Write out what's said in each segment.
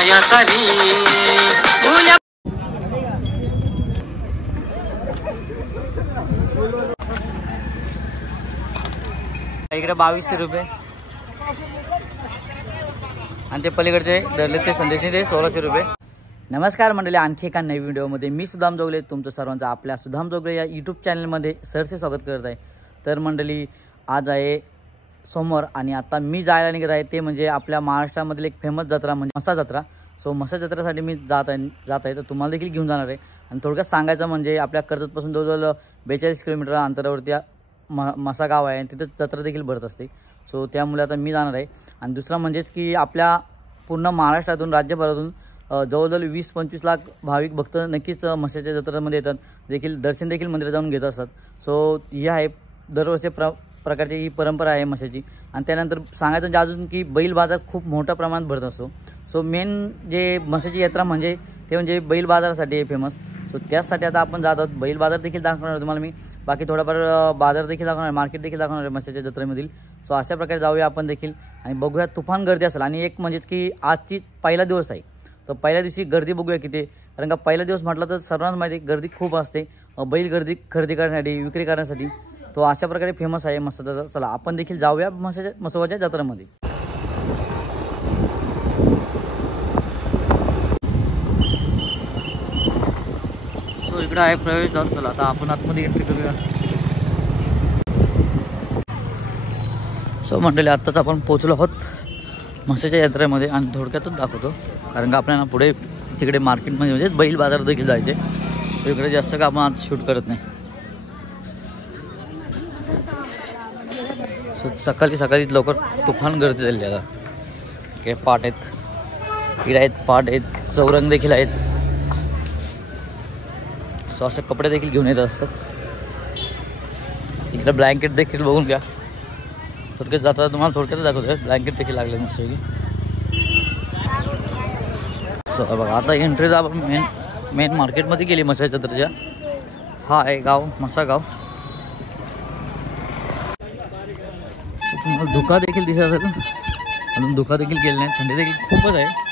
माया सारी इकडे 2200 रुपये आणि ते पलीकडचे धरले ते संदेशने ते 1600 रुपये। नमस्कार मंडळी, आणखी एका नवीन व्हिडिओमध्ये मी सुदाम जोगले तुमचं सर्वांचं आपल्या सुदाम जोगले या यूट्यूब चॅनलमध्ये सरसे स्वागत करत आहे। तर मंडळी, आज आहे सोमवार आणि आता मी जायला निघत आहे ते म्हणजे आपल्या महाराष्ट्रामधील एक फेमस जत्रा म्हणजे मसा जत्रा। सो मसा जत्रेसाठी मी जात आहे तर तुम्हाला देखील घेऊन जाणार आहे। आणि थोडक्यात सांगायचं म्हणजे आपल्या कर्जतपासून जवळजवळ 42 किलोमीटर अंतरावरती मसा गाव आहे, तिथं जत्रा देखील भरत असते। सो त्यामुळे आता मी जाणार आहे। आणि दुसरा म्हणजेच की आपल्या पूर्ण महाराष्ट्रातून राज्यभरातून जवळजवळ 20-25 लाख भाविक भक्त नक्कीच मसाच्या जत्रेमध्ये येतात, देखील दर्शन देखील मंदिरात जाऊन घेत असतात। सो ही आहे दरवर्षी प्रकारची ही परंपरा आहे मसाची। आणि त्यानंतर सांगायचं म्हणजे अजून की बैल बाजार खूप मोठ्या प्रमाणात भरत असतो। सो मेन जे मसाची यात्रा म्हणजे ते म्हणजे बैल बाजारासाठी फेमस। सो त्यासाठी आता आपण जात आहोत। बैल बाजार देखील दाखवणार आहे तुम्हाला मी, बाकी थोडाफार बाजार देखील दाखवणार आहे, मार्केट देखील दाखवणार आहे मसाच्या जत्रेमधील। सो अशा प्रकारे जाऊया आपण देखील आणि बघूया तुफान गर्दी असेल। आणि एक म्हणजेच की आजची पहिला दिवस आहे, तर पहिल्या दिवशी गर्दी बघूया किती, कारण का पहिला दिवस म्हटलं तर सर्वांना माहिती गर्दी खूप असते बैल गर्दी खरेदी करण्यासाठी विक्री करण्यासाठी। तो अशा प्रकारे फेमस आहे मसाचा। चला आपण देखील जाऊया मसोबाच्या जत्रेमध्ये। सो इकडे आहे प्रवेशद्वार, चला आता आपण आतमध्ये एंट्री करूया। सो मंडळी, आत्ताच आपण पोहोचलो आहोत मसाच्या यात्रेमध्ये आणि थोडक्यातच दाखवतो, कारण का आपल्याला पुढे तिकडे मार्केटमध्ये म्हणजे बैल बाजार देखील जायचे। सो इकडे जास्त का आपण आज शूट करत नाही। सो सकाळी लवकर तुफान गर्दी झाली आता। इकडे पाट आहेत, इकडे आहेत पाट आहेत, चौरंग देखील आहेत। सो असे कपडे देखील घेऊन येत असतात। इकडे ब्लँकेट देखील बघून घ्या, थोडक्यात जाता तुम्हाला थोडक्यात दाखवतोय। ब्लँकेट देखील लागले मस्त। सो बघा आता एंट्रीज आपण मेन मार्केटमध्ये गेली मसा जत्रेच्या। हा आहे गाव मसा गाव। तुम्हाला धुका देखील दिसत असेल, अजून धुका देखील गेले नाही, थंडी देखील खूपच आहे।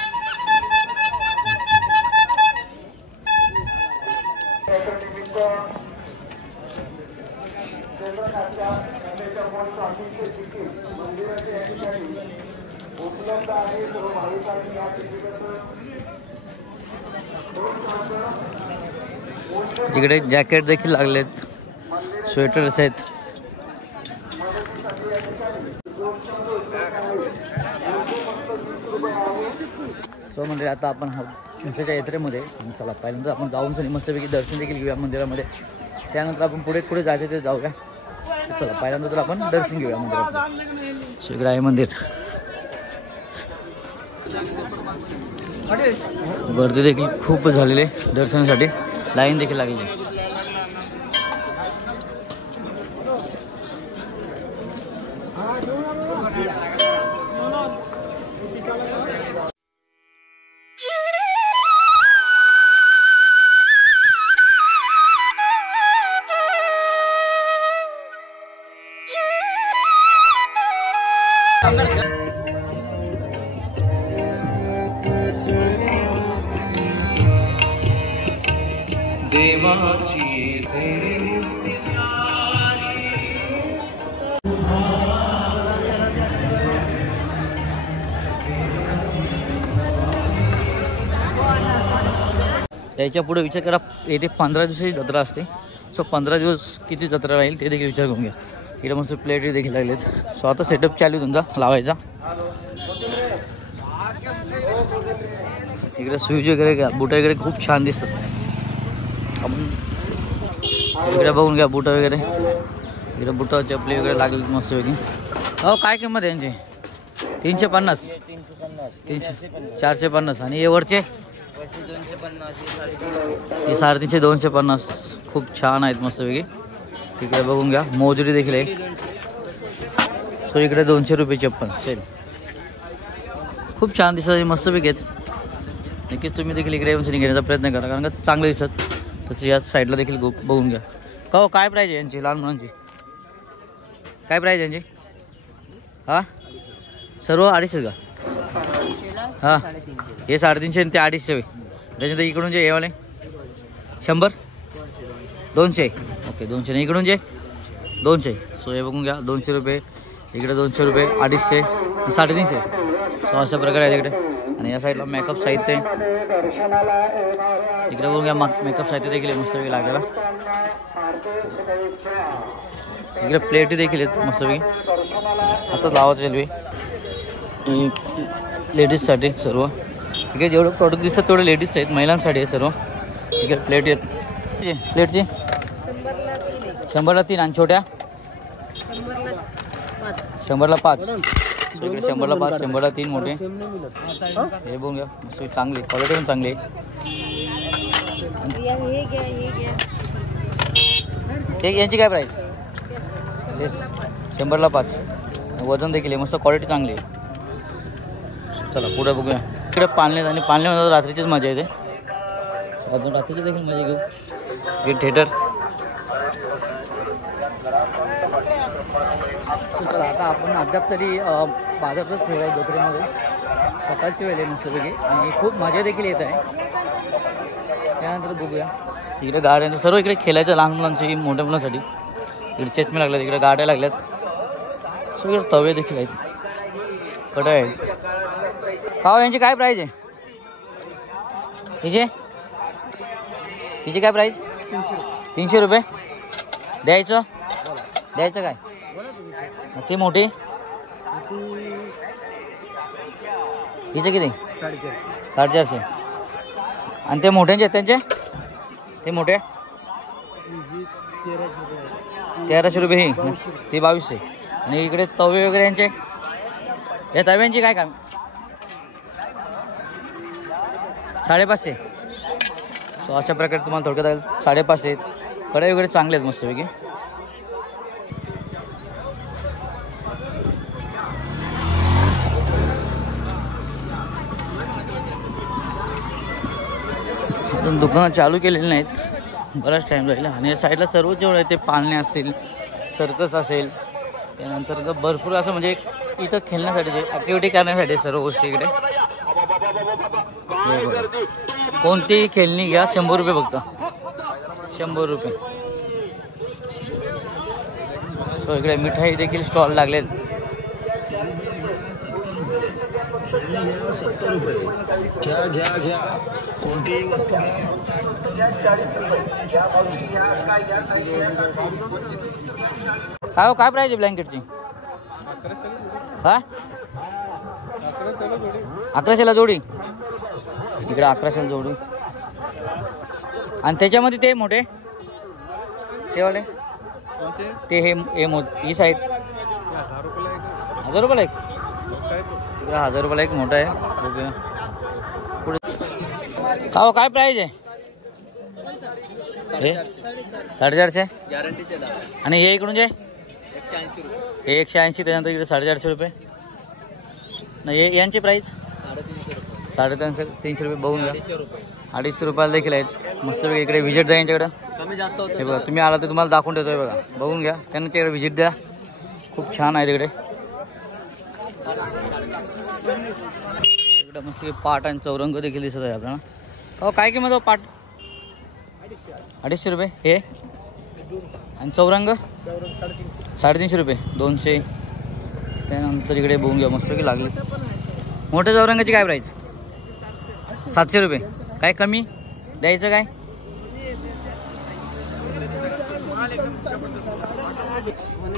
इकडे जॅकेट देखील लागलेत, स्वेटर्स आहेत। सो म्हणजे आता आपण मसाच्या यात्रेमध्ये चला पहिल्यांदा आपण जाऊन सनी मस्तपैकी दर्शन देखील घेऊया मंदिरामध्ये। त्यानंतर आपण पुढे जायचं ते जाऊया। चला पहिल्यांदा तर आपण दर्शन घेऊया मंदिरात। सो इकडे आहे मंदिर। गर्दी देखील खूप झालेली आहे दर्शनासाठी, लाईन देखील लागलेली आहे। देवाची त्याच्या पुढे विचार करा, येथे 15 दिवसाची जत्रा असते। सो 15 दिवस किती जत्रा राहील ते देखील विचार करून घ्या। इकडे मस्त प्लेट देखील लागलेत। सो आता सेटअप चालू तुमचा लावायचा। इकडे स्विच वगैरे बूट वगैरे खूप छान दिसतात। आपण इकडे बघून घ्या बूट वगैरे, इकडे बूट चपली वगैरे लागले मस्त वेगळी। हो काय किंमत आहे यांची? 350, 450 आणि हे वरचे 350, 250 खूप छान आहेत मस्त वेगळी। तिकडे बघून घ्या मोजरी देखील आहे। सो इकडे 200 रुपये चप्पल सेल, खूप छान दिसत मस्त वेगळी आहेत। नक्कीच तुम्ही देखील इकडे येऊन घेण्याचा प्रयत्न करा, कारण का चांगलं दिसत। तसं या साईडला देखील बघून घ्या। का हो काय प्राईज आहे यांची? लहान मुलांची काय प्राईज यांची? हां सर्व 250 का? हां हे 350 आणि ते 250. त्याच्यानंतर इकडून जे हे वाले 100 200. ओके 200. आणि इकडून जे 200. सो हे बघून घ्या 200 रुपये. इकडे 200 रुपये 250 350. सो अशा प्रकारे आहे तिकडे. आणि या साईडला मेकअप साहित्य इकडे बघून घ्या. मेकअप साहित्य देखील मस्तपैकी लागलेला. इकडे प्लेट देखील आहेत मस्तपैकी. आता लावायचं चालू आहे लेडीजसाठी सर्व. इकडे जेवढे प्रॉडक्ट दिसतात तेवढे लेडीज आहेत, महिलांसाठी आहे सर्व. इकडे प्लेट आहेत. प्लेटची 100ला 3 आणि छोट्या 100ला 5. इकडे 100ला 5 100ला 3 मोठे. हे बघून घ्या मस्त चांगली क्वालिटी पण चांगली आहे. यांची काय प्राईस? 100ला 5. वजन देखील आहे, मस्त क्वालिटी चांगली आहे. चला पुढे बघूया. इकडे पाळणे आणि पाळण्यामध्ये रात्रीचीच मजा येते. अजून रात्रीची देखील मजा घेऊ. हे थिएटर. चला आता आपण अद्याप तरी बाजारातच ठेवू आहे जत्रेमध्ये. सकाळची वेळ आहे मस्तपैकी आणि खूप मजा देखील येत आहे. त्यानंतर बघूया इकडे गाड्या सर्व. इकडे खेळायचं लहान मुलांची मोठ्या मुलांसाठी. इकडे चष्मे लागल्यात, इकडे गाड्या लागल्यात. सो इकडे तवे देखील आहेत, कढई आहेत. का यांची काय प्राईज आहे? हिची काय प्राईज? 300 रुपये. द्यायचं काय? ते मोठी हिचे किती? 450. आणि ते मोठ्यांचे आहेत त्यांचे? ते मोठे 1300 रुपये. ही ते 2200. आणि इकडे तवे वगैरे यांचे. या तव्यांची काय काम? 550. सो अशा प्रकारे तुम्हाला थोडक्यात 550 आहेत. कढई वगैरे चांगले आहेत मस्तपैकी. अजून दुकानं चालू केलेली नाहीत, बराच टाईम जाईल. आणि या साईडला सर्व जेवढं आहे ते पाळणे असतील, सर्कस असेल, त्यानंतर भरपूर असं म्हणजे इथं खेळण्यासाठी जे ॲक्टिव्हिटी करण्यासाठी सर्व गोष्टी इकडे. कोणतीही खेळणी घ्या 100 रुपये फक्त. 100 रुपये. सो इकडे मिठाई देखील स्टॉल लागलेत. 70 रुपये. घ्या कोणतीही वस्तू काय प्राईज आहे ब्लँकेटची? काय 1100ला जोडी. इकडे 1100ला जोडी. आणि त्याच्यामध्ये ते मोठे ते वाले ते ही साईड 1000 रुपयाला एक. इकडे 1000 रुपयाला एक मोठा आहे. बघूया पुढे. काय प्राईज आहे? 450. आणि हे इकडून जे 180. त्यानंतर इकडे 450 रुपये. नाही यांची प्राईस 350 रुपये. बघून घ्या 250 रुपयाला देखील आहेत. मस्त इकडे व्हिजिट द्या यांच्याकडं. हे बघा तुम्ही आला तर तुम्हाला दाखवून देतोय. बघा बघून घ्या त्यांना तिकडे व्हिजिट द्या. खूप छान आहे तिकडे. इकडे मस्त पाट आणि चौरंग देखील दिसत आहे आपल्याला. काय किंमत हो पाट? 250 रुपये. हे आणि चौरंग 350 रुपये. 200. त्यानंतर इकडे बघून घ्या मस्त की लागले. मोठ्या चौरंगाची काय प्राईस? 700 रुपये. काय कमी द्यायचं काय?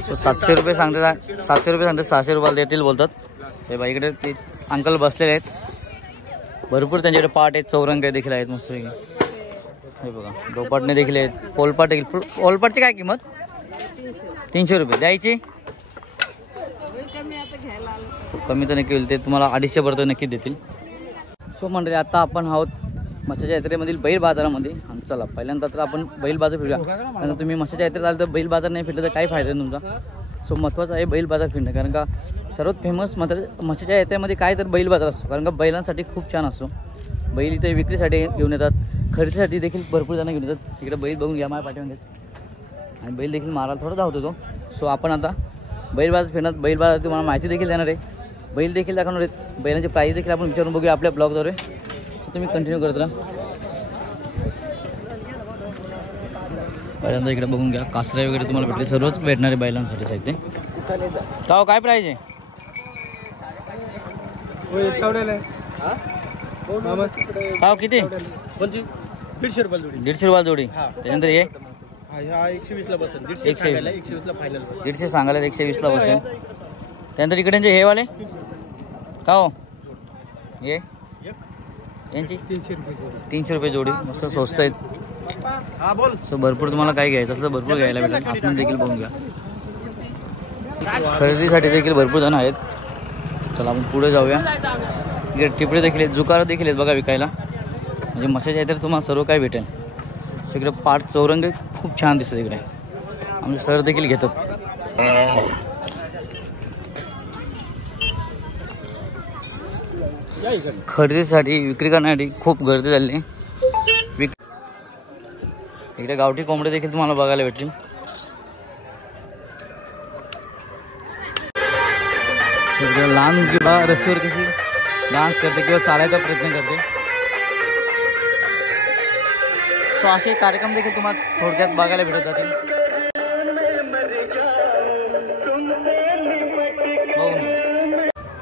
तो 700 रुपये सांगतात. 700 रुपये सांगतात. 600 रुपयाला देतील बोलतात. हे बाई इकडे ते अंकल बसलेले आहेत. भरपूर त्यांच्याकडे पाट आहेत, चौरंग देखील आहेत मस्त. हे बघा डोपाटणे देखील आहेत. पोलपाट देखील. पोलपाटची काय किंमत? 300 रुपये. द्यायची कमी तर नक्की होईल. ते तुम्हाला 250 पर्यंत नक्की देतील. सो मंडळी आता आपण आहोत मत्स्याच्या यात्रेमधील बैल बाजारामध्ये. आणि चला पहिल्यांदा तर आपण बैल बाजार फिरूया. कारण तुम्ही मत्स्याच्या यात्रेत आलं तर बैल बाजार नाही फिरलं तर काही फायदा नाही तुमचा. सो महत्त्वाचं आहे बैल बाजार फिरणं. कारण का सर्वात फेमस मात्र मत्स्याच्या यात्रेमध्ये काय तर बैल बाजार असतो. कारण का बैलांसाठी खूप छान असतो. बैल इथे विक्रीसाठी घेऊन येतात, खरेदीसाठी देखील भरपूर जण घेऊन येतात. इकडे बैल बघून घ्या माझ्या पाठीमध्ये. आणि बैल देखील मारायला थोडा धावतो तो. सो आपण आता बैल बाजार फिरणार. बैल बाजार तुम्हाला माहिती देखील देणार आहे. बैल देखील दाखवणार आहेत, बैलांचे प्राईस देखील आपण विचारून बघूया आपल्या ब्लॉगद्वारे. तुम्ही कंटिन्यू करत राहा. पहिल्यांदा इकडे बघून घ्या, कासरे वगैरे तुम्हाला भेटले, सर्वच भेटणारे बैलांसाठी साहित्य. का काय प्राईज आहे? का किती? 150 रुपये जोडी. 150 रुपये जोडी. त्यानंतर हे 120 ला बसेल. 120 ला फायनल बसेल. 150 सांगायला 120 ला बसेल. त्यानंतर इकडे हे वाले का हो? हे यांची 300 रुपये जोडी. मस्त स्वस्त आहेत. हा बोल. सो भरपूर तुम्हाला काय घ्यायचं असलं भरपूर घ्यायला भेटेल. आपण देखील बघून घ्या. खरेदीसाठी देखील भरपूर जण आहेत. चला आपण पुढे जाऊया. इकडे टिपरे देखील आहेत, जुकार देखील आहेत बघा विकायला. म्हणजे मशाज आहे तर तुम्हाला सर्व काय भेटेल. सो इकडे पाठ चौरंग खूप छान दिसत इकडे. आमचे सर देखील घेतात. खरेदीसाठी विक्री करण्यासाठी खूप गर्दी झाली. इकडे गावठी कोंबडे देखील तुम्हाला बघायला भेटतील. लहान मुलगी बघा रस्त्यावर कशी डान्स करते किंवा चालायचा प्रयत्न करते. सो असे कार्यक्रम देखील तुम्हाला थोडक्यात बघायला भेटत जातील.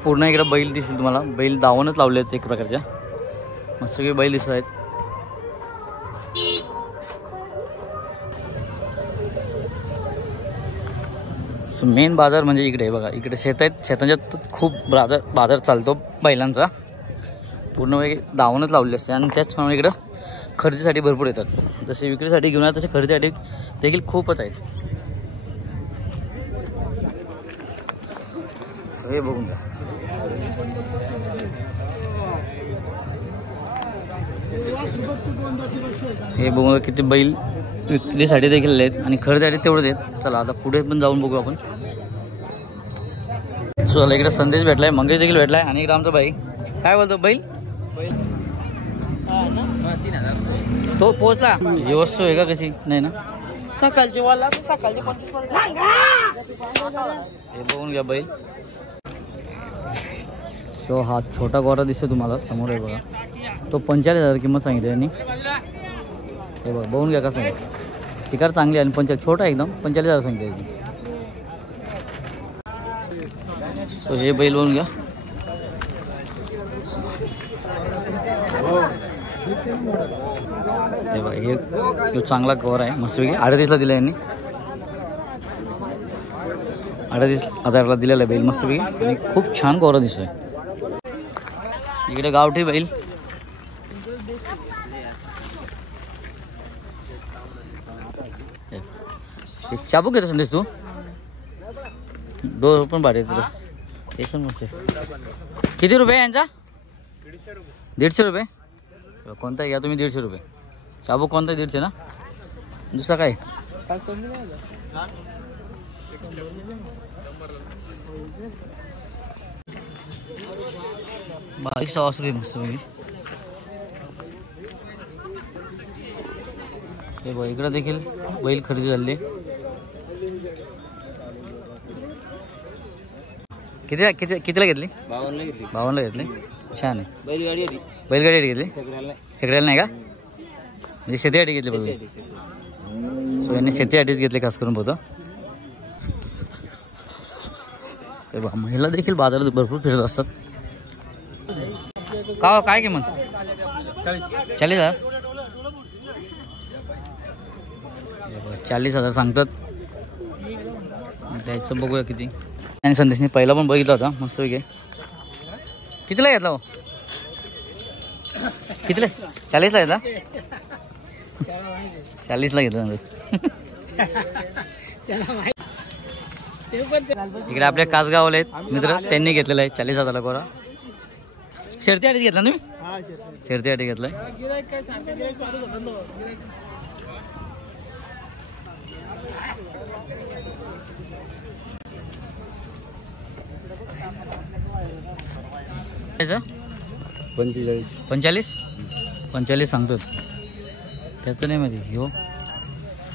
पूर्ण इकडे बैल दिसेल तुम्हाला. बैल दावणच लावले आहेत एक प्रकारच्या. मस्त सगळे बैल दिसत आहेत. सो मेन बाजार म्हणजे इकडे बघा. इकडे शेत आहेत, शेतांच्यात खूप बाजार चालतो बैलांचा. पूर्ण वेळ दावणच लावले असते. आणि त्याचप्रमाणे इकडं खरेदीसाठी भरपूर येतात. जसे विक्रीसाठी घेऊन तसे खरेदीसाठी देखील खूपच आहेत. हे बघून घ्या. हे बघून किती बैल विक्रीसाठी देखील आहेत आणि खरेदीसाठी तेवढेच आहेत. चला आता पुढे पण जाऊन बघू आपण. सो चला इकडे संदेश भेटलाय, मंगेश देखील भेटलाय आणि इकडे आमचा भाई. काय बोलतो बैल? तो पोहोचला. ही वस्तू आहे का कशी? नाही ना. सकाळची वाला सकाळची 25. हे बघून घ्या बैल. सो हा छोटा गोरा दिसतो तुम्हाला समोर आहे बघा. तो 45,000 किंमत सांगितली यांनी. हे बघा बघून घ्या कसं आहे. शिकार चांगली आहे आणि 45 छोटा एकदम 45,000 सांगितले. सो हे बैल बघून घ्या. हे बघा हे चांगला कवर आहे मस्तपैकी. 38ला दिला यांनी. 38,000ला दिलेला बैल मस्तपैकी आणि खूप छान कवर दिसतोय. इकडे गावठी बैल. चाबूक घेतो संदेश तू. 2 रुपये पण भाडे तुला. किती रुपये यांचा? 150 रुपये. कोणता घ्या तुम्ही? 150 रुपये. चाबूक कोणता? 150 ना. दुसरा काय? बारीक सवास रुपये मस्त पैकी. हे बघ इकडे देखील बैल खरेदी झाले. कितीला घेतली? 52ला घेतली. छान आहे. बैलगाडी घेतली. चकड्याला नाही का? म्हणजे शेतीसाठी घेतली बघ. सो यांनी शेतीसाठीच घेतले खास करून बघतो. हे बघा महिला देखील बाजारात भरपूर फिरत असतात. का काय किंमत? 40,000. 40,000 सांगतात. द्यायचं बघूया किती. आणि संदेशने पहिला पण बघितला होता मस्त वेगळे. कितीला घेतला हो? कितीला? 40ला घेतला. 40ला घेतला. इकडे आपल्या कासगावले आहेत मित्र, त्यांनी घेतलेला आहे 40,000ला कोरा. शर्तीसाठी घेतला तुम्ही? शर्तीसाठी घेतलाय. पंचेचाळीस 45 सांगतो. त्याचं नाही माहिती. हो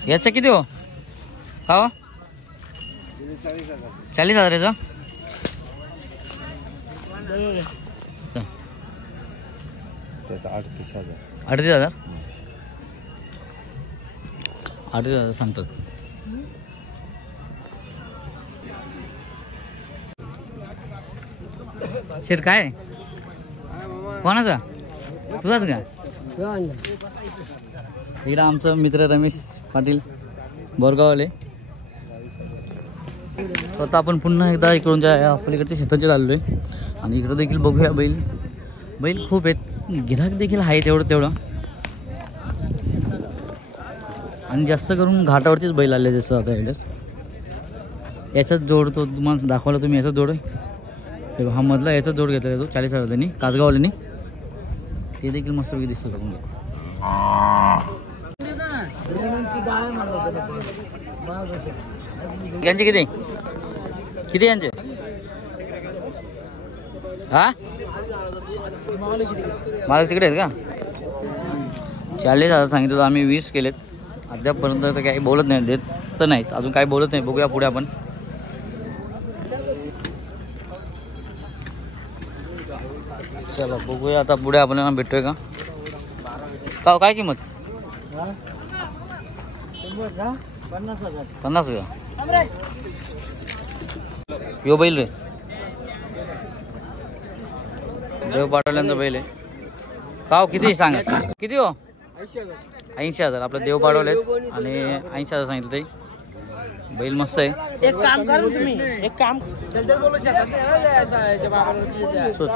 याचं किती हो? का हो? 40,000 याचा. त्याचा 38,000. 38,000. 38,000 सांगतात. शेट काय कोणाचा तुझाच का? इकडं आमचं मित्र रमेश पाटील बोरगावले. आता आपण पुन्हा एकदा इकडून ज्या पलीकडच्या शेताचे चाललोय आणि इकडं देखील बघूया बैल खूप आहेत, गिऱ्हाईक देखील आहे तेवढं आणि जास्त करून घाटावरतीच बैल आले जसं आता यावेळेस. याचाच जोड तो तुम्हाला दाखवला तुम्ही, याचा जोड आहे हा मधला, याचा जोड घेतला तो 40,000 त्यांनी कासगाववाल्यांनी. ते देखील मस्त दिसतं बघून घ्या. यांचे किती यांचे हा मालक तिकडे आहेत का? 40,000 सांगितलं, आम्ही 20 केलेत. अद्यापपर्यंत तर काही बोलत नाही, देत तर नाहीच, अजून काही बोलत नाही. बघूया पुढे आपण. चला बघूया आता पुढे आपल्याला भेटतोय का. काय किंमत? 50 का? यो बैल रे देव पाडवल्यांचा बैल आहे का? किती सांगा किती हो? 80,000 आपलं देव पाडवलेत आणि 80,000 सांगितलं. ते बैल मस्त आहे. एक काम करा तुम्ही, एक काम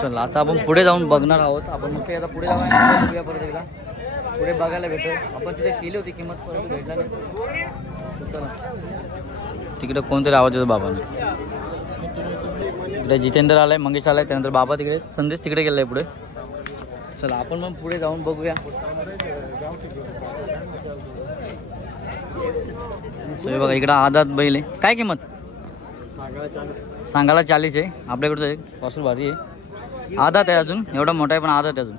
चला आता आपण पुढे जाऊन बघणार आहोत. आपण मस्त आता पुढे जाऊया परत एकदा पुढे बघायला भेटतो. आपण तिथे केली होती किंमत, परंतु भेटला नाही. तिकडे कोणतरी आवाज येतो बाबाने. इकडे जितेंद्र आलाय, मंगेश आलाय, त्यानंतर बाबा तिकडे, संदेश तिकडे गेलाय पुढे. चला आपण मग पुढे जाऊन बघूया. बघा इकडं आदात बैल आहे. काय किंमत सांगायला? 40 आहे. आपल्याकडचं पासून भारी आहे. आदात आहे अजून, एवढा मोठा आहे पण आदात आहे अजून.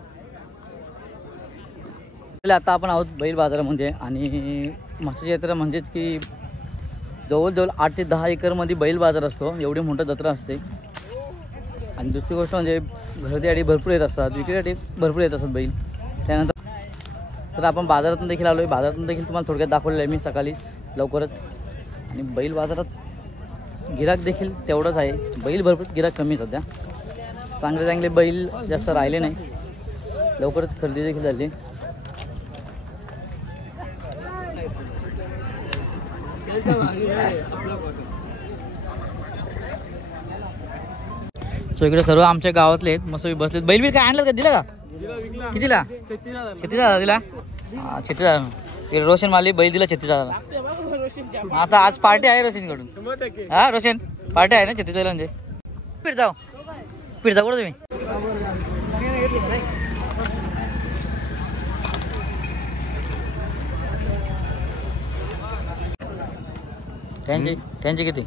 आता आपण आहोत बैल बाजारामध्ये आणि म्हशीची जत्रा म्हणजेच की जवळजवळ 8 ते 10 एकरमध्ये बैल बाजार असतो. एवढी मोठं जत्रा असते. आणि दुसरी गोष्ट म्हणजे खरेदीसाठी भरपूर येत असतात, विक्रीसाठी भरपूर येत असतात बैल. त्यानंतर तर आपण बाजारातून देखील आलो आहे. बाजारातून देखील तुम्हाला थोडक्यात दाखवलेलं आहे मी सकाळीच लवकरच. आणि बैल बाजारात गिराक देखील तेवढंच आहे. बैल भरपूर, गिराक कमी सध्या. चांगले बैल जास्त राहिले नाही. लवकरच खरेदी देखील झाली. सो इकडे सर्व आमच्या गावातले आहेत, मस्त बसलेत. बैल बिल काय आणलं का? दिलं का? कितीला? 36,000 दिला. 36,000 ते रोशन माली बैल दिला 36,000. आता आज पार्टी आहे रोशनकडून. हा रोशन पार्टी आहे ना 36,000 म्हणजे. फिर जाऊ कुठं तुम्ही? त्यांचे किती?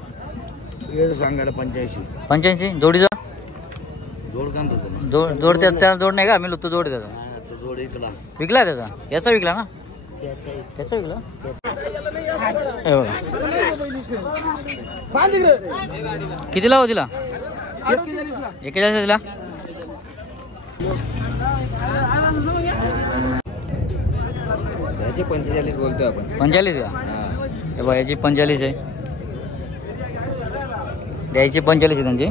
सांगायला 85 जोडीचा जोड का? जोड त्याला जोड नाही का? मी लुकतो जोड त्याचा. जोड विकला त्याचा? याचा विकला ना? त्याचा विकला. हे बघा कितीला हो दिला? 41 दिला. याची 45 बोलतोय आपण. 45 का? हे बघा याची 45 आहे. द्यायची 45 आहे त्यांची.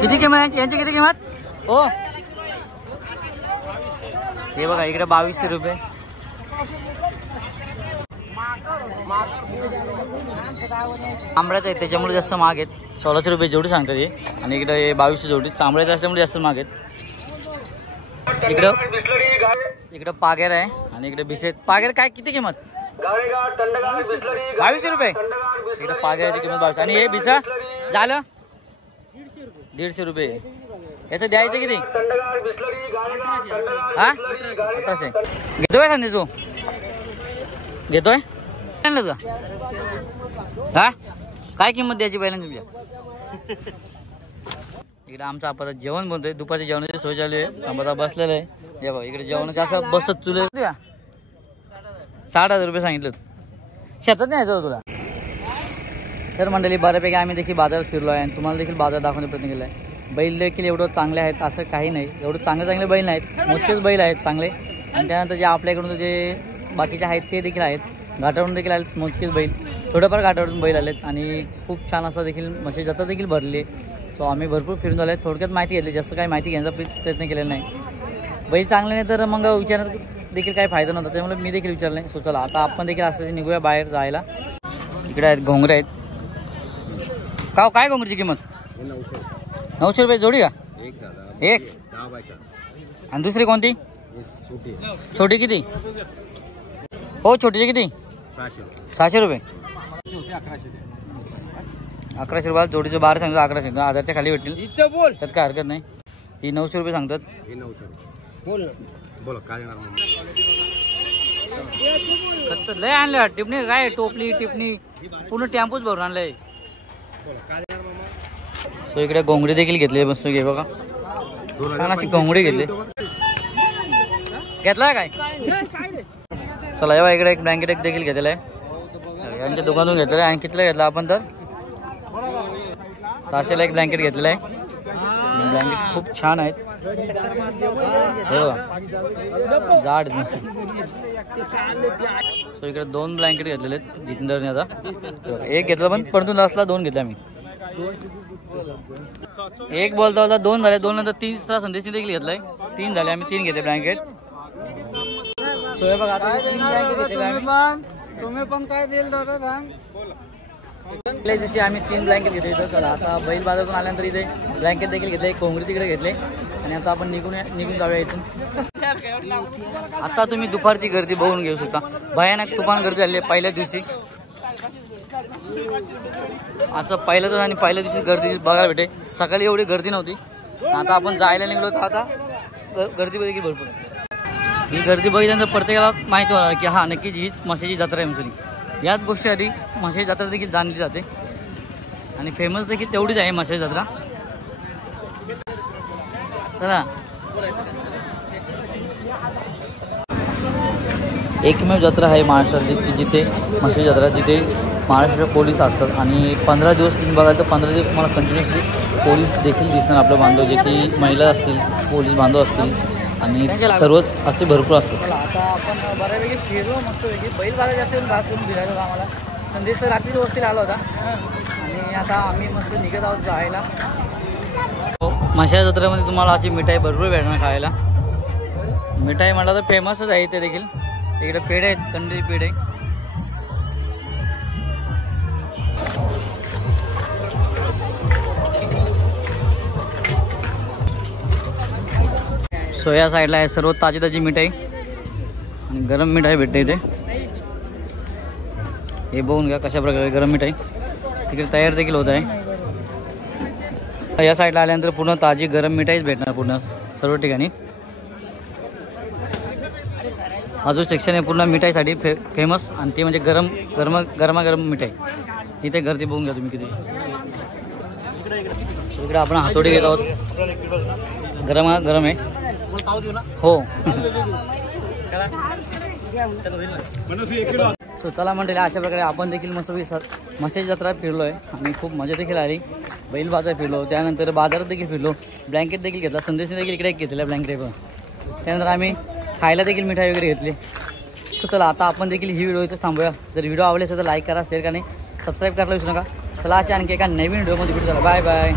किती किंमत यांची? किती किंमत हो? हे बघा इकडे 2200 रुपये. तांबड्यात आहेत त्याच्यामुळे जास्त महाग आहेत. 1600 रुपये जोडी सांगतात हे. आणि इकडे 2200 जोडी. चांबड्याचं असल्यामुळे जास्त महाग आहेत. इकडं पागेर आहे आणि इकडे भिसेत. पागेर काय किती किंमत? 2200 रुपये. इकडे पागेरची किंमत 22. आणि हे भिसा झालं 150 रुपये. याचं द्यायचं किती? हा तसे घेतोय का तू? घेतोय का? हा काय किंमत द्यायची पहिल्यांदा तुमच्या? इकडे आमचं आपण जेवण बनतोय. दुपारच्या जेवणाची सोय चालू आहे. आम्हाला बसलेलं आहे. हे बघा इकडे जेवण कसं बसत चुले 60,000 रुपये सांगितलं. शेतात नाही यायचं तुला. तर मंडळी बऱ्यापैकी आम्ही देखील बाजारात फिरलो आहे आणि तुम्हाला देखील बाजार दाखवण्याचा प्रयत्न केला आहे. बैल देखील एवढं चांगले आहेत असं काही नाही, एवढं चांगले बैल नाहीत, मोजकेच बैल आहेत चांगले. आणि त्यानंतर जे आपल्याकडून जे बाकीचे आहेत ते देखील आहेत. घाटावरून देखील आलेत मोजकेच बैल, थोडंफार घाटावरून बैल आलेत आणि खूप छान असं देखील म्हशी जत्रा देखील भरली. सो आम्ही भरपूर फिरून झालो आहे. थोडक्यात माहिती घेतली, जास्त काही माहिती घेण्याचा प्रयत्न केलेला नाही. बैल चांगले नाही तर मग विचारण्यात देखील काही फायदा नव्हता, त्यामुळे मी देखील विचारलं नाही. सो चला आता आपण देखील असं निघूया बाहेर जायला. इकडे आहेत घोंगरे आहेत. काय घोंगरीची किंमत? 900 रुपये जोडी का? एक. आणि दुसरी कोणती? छोटी किती हो? छोटीची किती? 600 रुपये. 1100 रुपये जोडीचे 12 सांगतात. 1100 1000च्या खाली भेटतील, त्यात काय हरकत नाही. ही 900 रुपये सांगतात. लय आणलं टिपणी, काय टोपली टिपणी पूर्ण टेम्पोच भरून आणलंय. सो इकडे घोंगडी देखील घेतले. मस्त घे बघा, छान अशी घोंगडी घेतली. घेतलाय काय? चला जेव्हा इकडे एक ब्लँकेट एक देखील घेतलेला आहे. यांच्या दुकानातून घेतलेलं आहे. आणि कितीला घेतला आपण? तर 600ला एक ब्लँकेट घेतलेला आहे. ब्लँकेट खूप छान आहेत, हे बघा जाड. सो इकडे 2 ब्लँकेट घेतलेले आहेत जितेंद्रने. आता एक घेतला पण परंतु लास्टला 2 घेतला मी. एक बोलता बोलता 2 झाले, 2 नंतर 3रा संदेशने देखील घेतलाय. 3 झाले, आम्ही 3 घेतले ब्लँकेट. सो हे बघा आता 3 ब्लँकेट घेतले आम्ही. तुम्ही पण काय देईल दादा सांग. जशी आम्ही 3 ब्लँकेट घेतले. चला आता बैल बाजारातून आल्यानंतर इथे ब्लँकेट देखील घेतले, कोंबडी तिकडे घेतले आणि आता आपण निघून जाऊया इथून. आता तुम्ही दुपारची गर्दी बघून घेऊ शकता. भयानक तुफान गर्दी झाली आहे पहिल्या दिवशी. आता पहिल्या दिवस आणि पहिल्या दिवशी गर्दी बघायला भेटे. सकाळी एवढी गर्दी नव्हती. आता आपण जायला निघलो तर आता गर्दी देखील भरपूर. ही गर्दी बघितल्यानंतर प्रत्येकाला माहिती होणार की हा नक्कीच ही म्हशीची जत्रा आहे म्हणून. याच गोष्टीसाठी म्हशीची जत्रा देखील जाणली जाते आणि फेमस देखील तेवढीच आहे म्हशीची जत्रा. चला एकमेव जत्रा आहे महाराष्ट्रातली जिथे म्हशीची जत्रा, जिथे महाराष्ट्राचे पोलीस असतात. आणि 15 दिवस तुम्ही बघाल तर 15 दिवस तुम्हाला कंटिन्युअसली पोलीस देखील दिसणार. आपले बांधव जे की महिला असतील, पोलीस बांधव असतील आणि सर्वच असे भरपूर असतात. आता आपण बऱ्यापैकी फिरलो मस्तपैकी. बैल बाजार जास्त भाग करून फिरायला होता आम्हाला. संदेश रात्रीच्या वस्तीला आला होता आणि आता आम्ही मस्त निघत आहोत जायला. म्हशीच्या जत्रेमध्ये तुम्हाला अशी मिठाई भरपूर भेटणार खायला. मिठाई म्हटलं तर फेमसच आहे ते देखील. इकडे पेढे आहेत, कंदी पेढे. सो या साईडला आहे सर्व ताजी मिठाई आणि गरम मिठाई भेटते इथे. हे बघून घ्या कशा प्रकारे गरम मिठाई तिकडे तयार देखील होत आहे. या साईडला आल्यानंतर पूर्ण ताजी गरम मिठाईच भेटणार पूर्ण सर्व ठिकाणी. हा जो सेक्शन आहे पूर्ण मिठाईसाठी फेमस आणि ते म्हणजे गरमागरम मिठाई. इथे गर्दी बघून घ्या तुम्ही किती. इकडे आपण हातोडी घेत आहोत. गरम आहे हो. सो चला म्हणते अशा प्रकारे आपण देखील म्हशीची जत्रा फिरलो आहे आणि खूप मजा देखील आली. बैल बाजार फिरलो, त्यानंतर बाजारात देखील फिरलो, ब्लँकेट देखील घेतला. संदेशने देखील इकडे घेतलेला ब्लँकेट. त्यानंतर आम्ही खायला देखील मिठाई वगैरे घेतली. सो चला आता आपण देखील ही व्हिडिओ इथं थांबूया. जर व्हिडिओ आवडले असेल तर लाईक करा, शेअर करा, सबस्क्राईब करायला विसरू नका. चला अशा आणखी एका नवीन व्हिडिओमध्ये भेटू. चला बाय बाय.